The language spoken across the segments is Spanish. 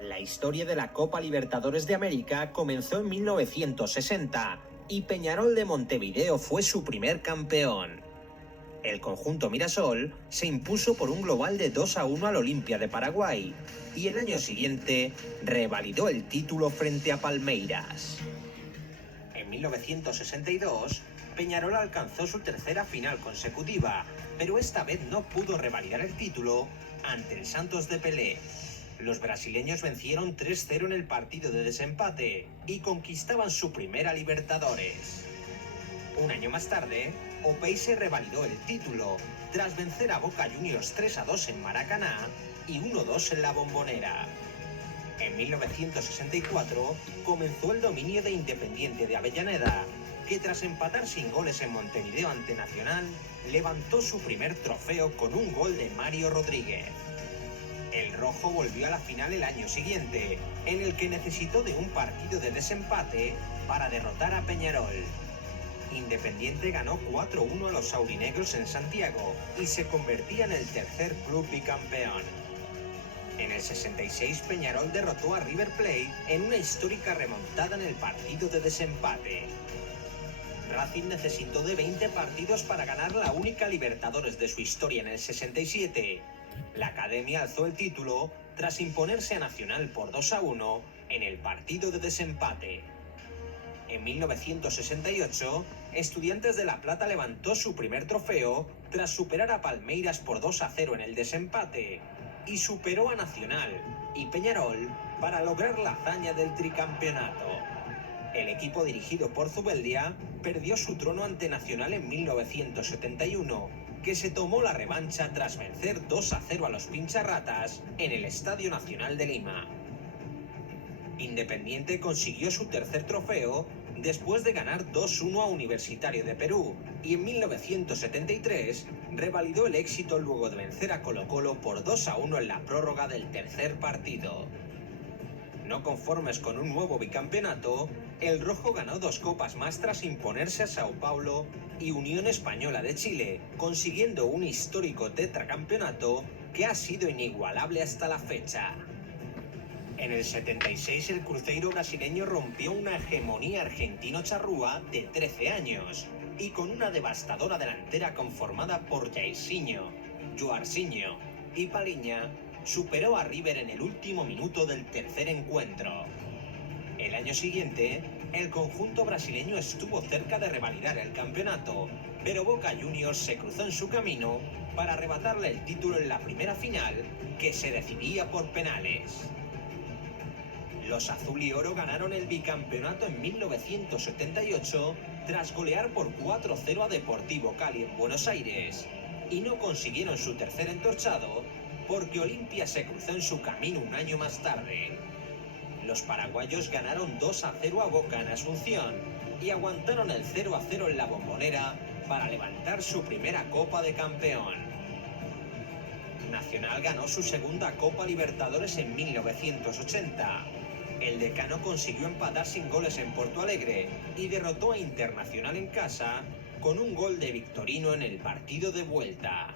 La historia de la Copa Libertadores de América comenzó en 1960 y Peñarol de Montevideo fue su primer campeón. El conjunto Mirasol se impuso por un global de 2-1 al Olimpia de Paraguay y el año siguiente revalidó el título frente a Palmeiras. En 1962, Peñarol alcanzó su tercera final consecutiva, pero esta vez no pudo revalidar el título ante el Santos de Pelé. Los brasileños vencieron 3-0 en el partido de desempate y conquistaban su primera Libertadores. Un año más tarde, Opeise revalidó el título tras vencer a Boca Juniors 3-2 en Maracaná y 1-2 en la Bombonera. En 1964 comenzó el dominio de Independiente de Avellaneda, que tras empatar sin goles en Montevideo ante Nacional, levantó su primer trofeo con un gol de Mario Rodríguez. El rojo volvió a la final el año siguiente, en el que necesitó de un partido de desempate para derrotar a Peñarol. Independiente ganó 4-1 a los aurinegros en Santiago y se convertía en el tercer club bicampeón. En el 66 Peñarol derrotó a River Plate en una histórica remontada en el partido de desempate. Racing necesitó de 20 partidos para ganar la única Libertadores de su historia en el 67. La Academia alzó el título tras imponerse a Nacional por 2-1 en el partido de desempate. En 1968, Estudiantes de La Plata levantó su primer trofeo tras superar a Palmeiras por 2-0 en el desempate y superó a Nacional y Peñarol para lograr la hazaña del tricampeonato. El equipo dirigido por Zubeldia perdió su trono ante Nacional en 1971, que se tomó la revancha tras vencer 2-0 a los Pincharratas en el Estadio Nacional de Lima. Independiente consiguió su tercer trofeo después de ganar 2-1 a Universitario de Perú y en 1973 revalidó el éxito luego de vencer a Colo-Colo por 2-1 en la prórroga del tercer partido. No conformes con un nuevo bicampeonato, el rojo ganó 2 copas más tras imponerse a Sao Paulo y Unión Española de Chile, consiguiendo un histórico tetracampeonato que ha sido inigualable hasta la fecha. En el 76 el cruceiro brasileño rompió una hegemonía argentino-charrúa de 13 años y con una devastadora delantera conformada por Jairzinho, Joarzinho y Paliña, superó a River en el último minuto del tercer encuentro. El año siguiente, el conjunto brasileño estuvo cerca de revalidar el campeonato, pero Boca Juniors se cruzó en su camino para arrebatarle el título en la primera final, que se decidía por penales. Los azul y oro ganaron el bicampeonato en 1978 tras golear por 4-0 a Deportivo Cali en Buenos Aires y no consiguieron su tercer entorchado porque Olimpia se cruzó en su camino un año más tarde. Los paraguayos ganaron 2-0 a Boca en Asunción y aguantaron el 0-0 en la Bombonera para levantar su primera Copa de Campeón. Nacional ganó su segunda Copa Libertadores en 1980. El decano consiguió empatar sin goles en Porto Alegre y derrotó a Internacional en casa con un gol de Victorino en el partido de vuelta.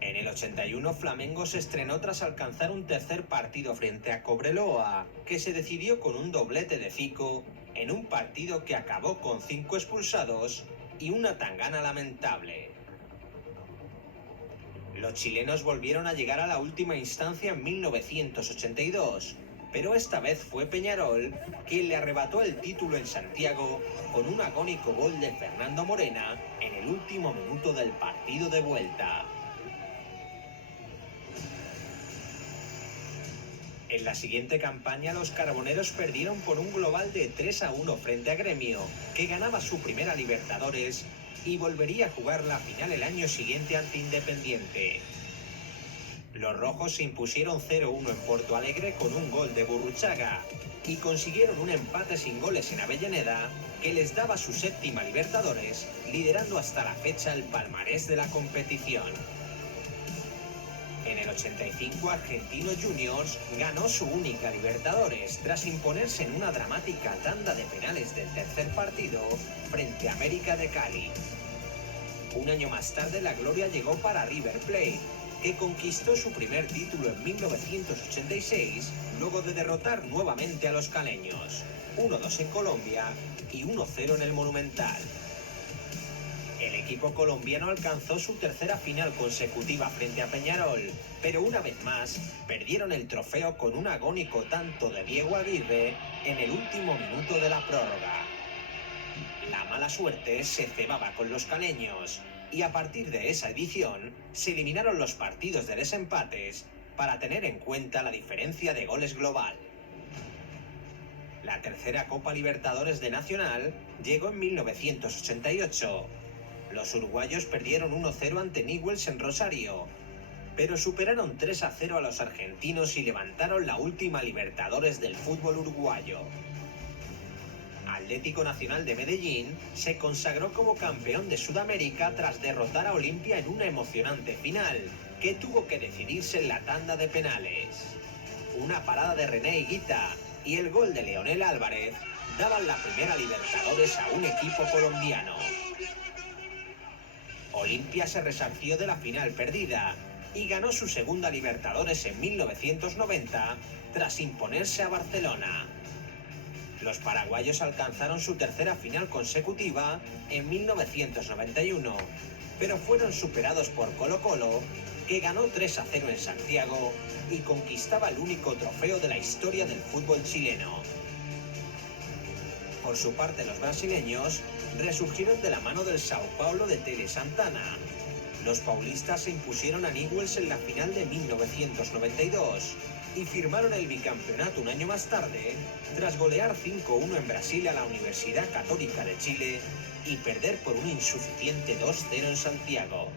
En el 81 Flamengo se estrenó tras alcanzar un tercer partido frente a Cobreloa, que se decidió con un doblete de Fico en un partido que acabó con 5 expulsados y una tangana lamentable. Los chilenos volvieron a llegar a la última instancia en 1982, pero esta vez fue Peñarol quien le arrebató el título en Santiago con un agónico gol de Fernando Morena en el último minuto del partido de vuelta. En la siguiente campaña los carboneros perdieron por un global de 3-1 frente a Gremio, que ganaba su primera Libertadores y volvería a jugar la final el año siguiente ante Independiente. Los rojos se impusieron 0-1 en Porto Alegre con un gol de Burruchaga y consiguieron un empate sin goles en Avellaneda que les daba su séptima Libertadores, liderando hasta la fecha el palmarés de la competición. En el 85 Argentino Juniors ganó su única Libertadores tras imponerse en una dramática tanda de penales del tercer partido frente a América de Cali. Un año más tarde la gloria llegó para River Plate, que conquistó su primer título en 1986, luego de derrotar nuevamente a los caleños, 1-2 en Colombia y 1-0 en el Monumental. El equipo colombiano alcanzó su tercera final consecutiva frente a Peñarol, pero una vez más perdieron el trofeo con un agónico tanto de Diego Aguirre en el último minuto de la prórroga. La mala suerte se cebaba con los caleños y a partir de esa edición se eliminaron los partidos de desempates para tener en cuenta la diferencia de goles global. La tercera Copa Libertadores de Nacional llegó en 1988. Los uruguayos perdieron 1-0 ante Newell's en Rosario, pero superaron 3-0 a los argentinos y levantaron la última Libertadores del fútbol uruguayo. Atlético Nacional de Medellín se consagró como campeón de Sudamérica tras derrotar a Olimpia en una emocionante final, que tuvo que decidirse en la tanda de penales. Una parada de René Higuita y el gol de Leonel Álvarez daban la primera Libertadores a un equipo colombiano. Olimpia se resarció de la final perdida y ganó su segunda Libertadores en 1990 tras imponerse a Barcelona. Los paraguayos alcanzaron su tercera final consecutiva en 1991, pero fueron superados por Colo-Colo, que ganó 3-0 en Santiago y conquistaba el único trofeo de la historia del fútbol chileno. Por su parte, los brasileños resurgieron de la mano del Sao Paulo de Tele Santana. Los paulistas se impusieron a Newell's en la final de 1992 y firmaron el bicampeonato un año más tarde, tras golear 5-1 en Brasil a la Universidad Católica de Chile y perder por un insuficiente 2-0 en Santiago.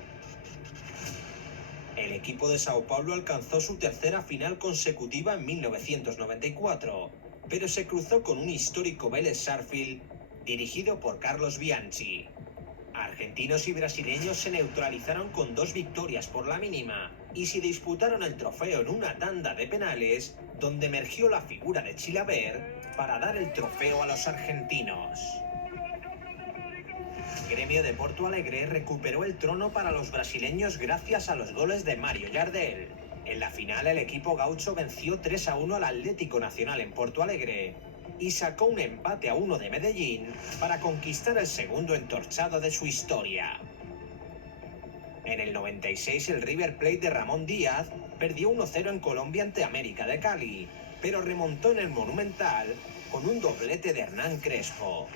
El equipo de Sao Paulo alcanzó su tercera final consecutiva en 1994, pero se cruzó con un histórico Vélez Sarsfield dirigido por Carlos Bianchi. Argentinos y brasileños se neutralizaron con 2 victorias por la mínima y se disputaron el trofeo en una tanda de penales, donde emergió la figura de Chilavert para dar el trofeo a los argentinos. Gremio de Porto Alegre recuperó el trono para los brasileños gracias a los goles de Mário Jardel. En la final, el equipo gaucho venció 3-1 al Atlético Nacional en Porto Alegre y sacó un empate a 1 de Medellín para conquistar el segundo entorchado de su historia. En el 96, el River Plate de Ramón Díaz perdió 1-0 en Colombia ante América de Cali, pero remontó en el Monumental con un doblete de Hernán Crespo.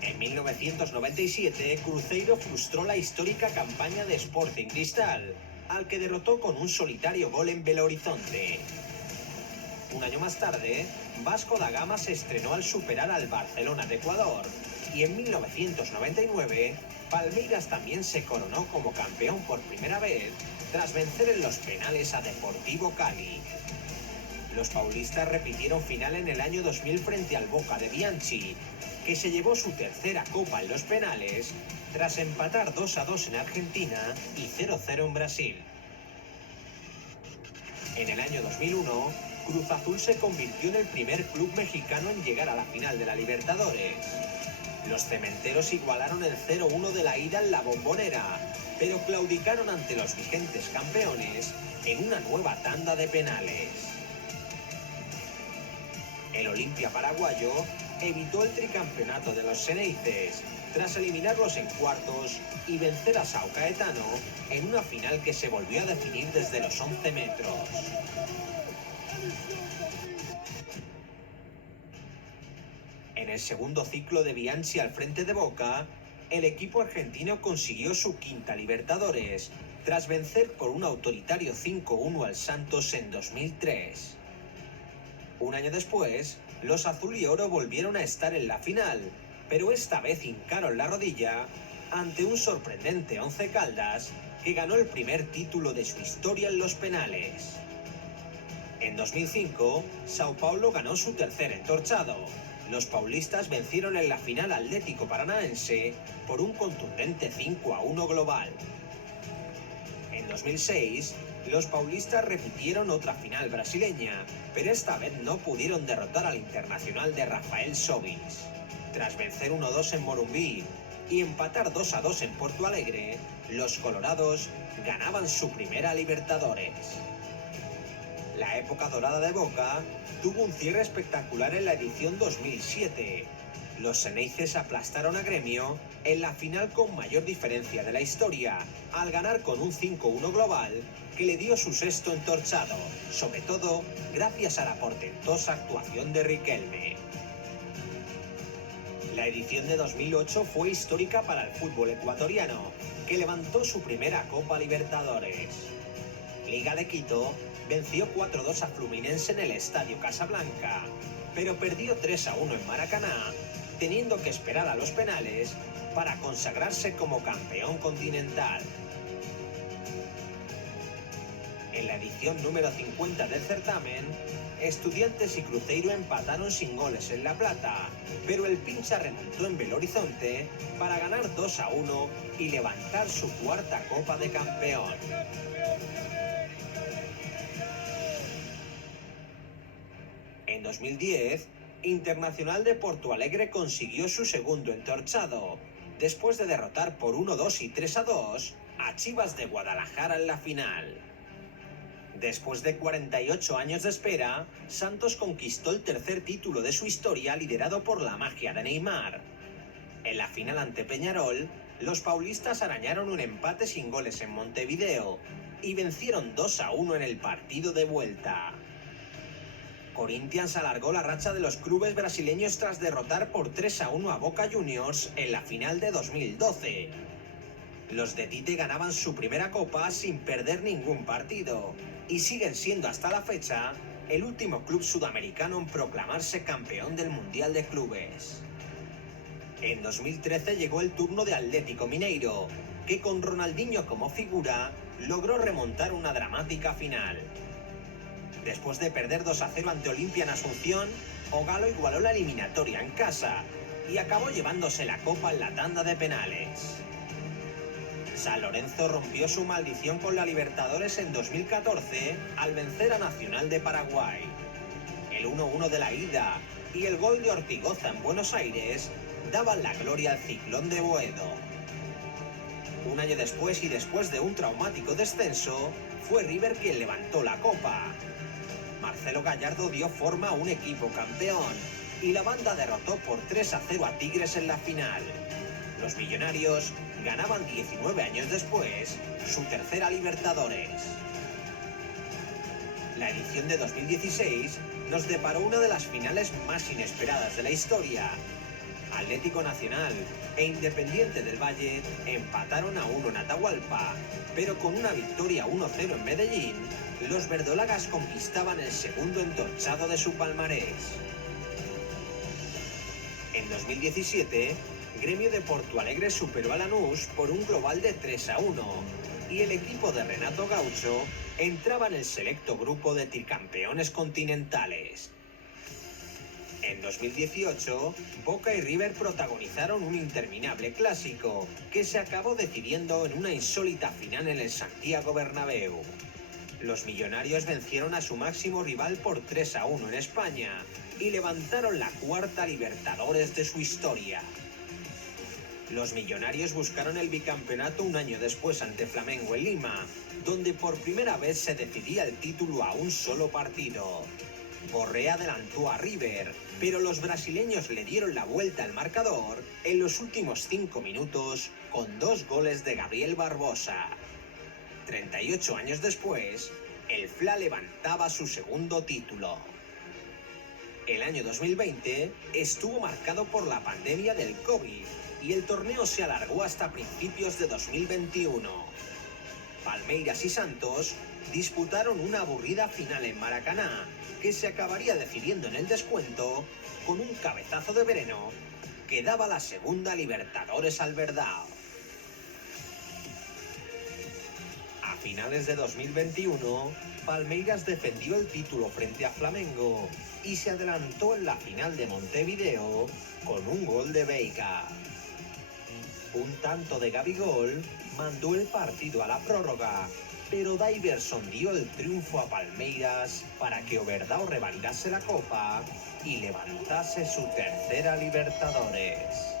En 1997, Cruzeiro frustró la histórica campaña de Sporting Cristal, al que derrotó con un solitario gol en Belo Horizonte. Un año más tarde, Vasco da Gama se estrenó al superar al Barcelona de Ecuador, y en 1999, Palmeiras también se coronó como campeón por primera vez, tras vencer en los penales a Deportivo Cali. Los paulistas repitieron final en el año 2000 frente al Boca de Bianchi, que se llevó su tercera copa en los penales, tras empatar 2-2 en Argentina y 0-0 en Brasil. En el año 2001, Cruz Azul se convirtió en el primer club mexicano en llegar a la final de la Libertadores. Los cementeros igualaron el 0-1 de la ida en la Bombonera, pero claudicaron ante los vigentes campeones en una nueva tanda de penales. El Olimpia paraguayo evitó el tricampeonato de los Xeneices tras eliminarlos en cuartos y vencer a São Caetano en una final que se volvió a definir desde los 11 metros. En el segundo ciclo de Bianchi al frente de Boca, el equipo argentino consiguió su quinta Libertadores, tras vencer por un autoritario 5-1 al Santos en 2003. Un año después, los azul y oro volvieron a estar en la final, pero esta vez hincaron la rodilla ante un sorprendente Once Caldas, que ganó el primer título de su historia en los penales. En 2005, Sao Paulo ganó su tercer entorchado. Los paulistas vencieron en la final Atlético Paranaense por un contundente 5-1 global. En 2006, los paulistas repitieron otra final brasileña, pero esta vez no pudieron derrotar al Internacional de Rafael Sobis. Tras vencer 1-2 en Morumbí y empatar 2-2 en Porto Alegre, los colorados ganaban su primera Libertadores. La época dorada de Boca tuvo un cierre espectacular en la edición 2007. Los Xeneices aplastaron a Gremio en la final con mayor diferencia de la historia, al ganar con un 5-1 global que le dio su sexto entorchado, sobre todo gracias a la portentosa actuación de Riquelme. La edición de 2008 fue histórica para el fútbol ecuatoriano, que levantó su primera Copa Libertadores. Liga de Quito venció 4-2 a Fluminense en el Estadio Casablanca, pero perdió 3-1 en Maracaná, teniendo que esperar a los penales para consagrarse como campeón continental. En la edición número 50 del certamen, Estudiantes y Cruzeiro empataron sin goles en La Plata, pero el Pincha remontó en Belo Horizonte para ganar 2-1 y levantar su cuarta Copa de Campeón. En 2010, Internacional de Porto Alegre consiguió su segundo entorchado, después de derrotar por 1-2 y 3-2 a Chivas de Guadalajara en la final. Después de 48 años de espera, Santos conquistó el tercer título de su historia liderado por la magia de Neymar. En la final ante Peñarol, los paulistas arañaron un empate sin goles en Montevideo y vencieron 2-1 en el partido de vuelta. Corinthians alargó la racha de los clubes brasileños tras derrotar por 3-1 a Boca Juniors en la final de 2012. Los de Tite ganaban su primera copa sin perder ningún partido y siguen siendo hasta la fecha el último club sudamericano en proclamarse campeón del Mundial de Clubes. En 2013 llegó el turno de Atlético Mineiro, que con Ronaldinho como figura logró remontar una dramática final. Después de perder 2-0 ante Olimpia en Asunción, Ogalo igualó la eliminatoria en casa y acabó llevándose la copa en la tanda de penales. San Lorenzo rompió su maldición con la Libertadores en 2014 al vencer a Nacional de Paraguay. El 1-1 de la ida y el gol de Ortigoza en Buenos Aires daban la gloria al Ciclón de Boedo. Un año después y después de un traumático descenso, fue River quien levantó la copa. Marcelo Gallardo dio forma a un equipo campeón y la banda derrotó por 3-0 a Tigres en la final. Los millonarios ganaban 19 años después su tercera Libertadores. La edición de 2016 nos deparó una de las finales más inesperadas de la historia. Atlético Nacional e Independiente del Valle empataron a 1 en Atahualpa, pero con una victoria 1-0 en Medellín, los verdolagas conquistaban el segundo entorchado de su palmarés. En 2017, Gremio de Porto Alegre superó a Lanús por un global de 3-1 y el equipo de Renato Gaucho entraba en el selecto grupo de tricampeones continentales. En 2018, Boca y River protagonizaron un interminable clásico que se acabó decidiendo en una insólita final en el Santiago Bernabéu. Los millonarios vencieron a su máximo rival por 3-1 en España y levantaron la cuarta Libertadores de su historia. Los millonarios buscaron el bicampeonato un año después ante Flamengo en Lima, donde por primera vez se decidía el título a un solo partido. Borré adelantó a River, pero los brasileños le dieron la vuelta al marcador en los últimos 5 minutos con 2 goles de Gabriel Barbosa. 38 años después, el Fla levantaba su segundo título. El año 2020 estuvo marcado por la pandemia del COVID y el torneo se alargó hasta principios de 2021. Palmeiras y Santos disputaron una aburrida final en Maracaná, que se acabaría decidiendo en el descuento con un cabezazo de Breno que daba la segunda Libertadores al Verdao. A finales de 2021, Palmeiras defendió el título frente a Flamengo y se adelantó en la final de Montevideo con un gol de Veiga. Un tanto de Gabigol mandó el partido a la prórroga, pero Daiverson dio el triunfo a Palmeiras para que Overdao revalidase la copa y levantase su tercera Libertadores.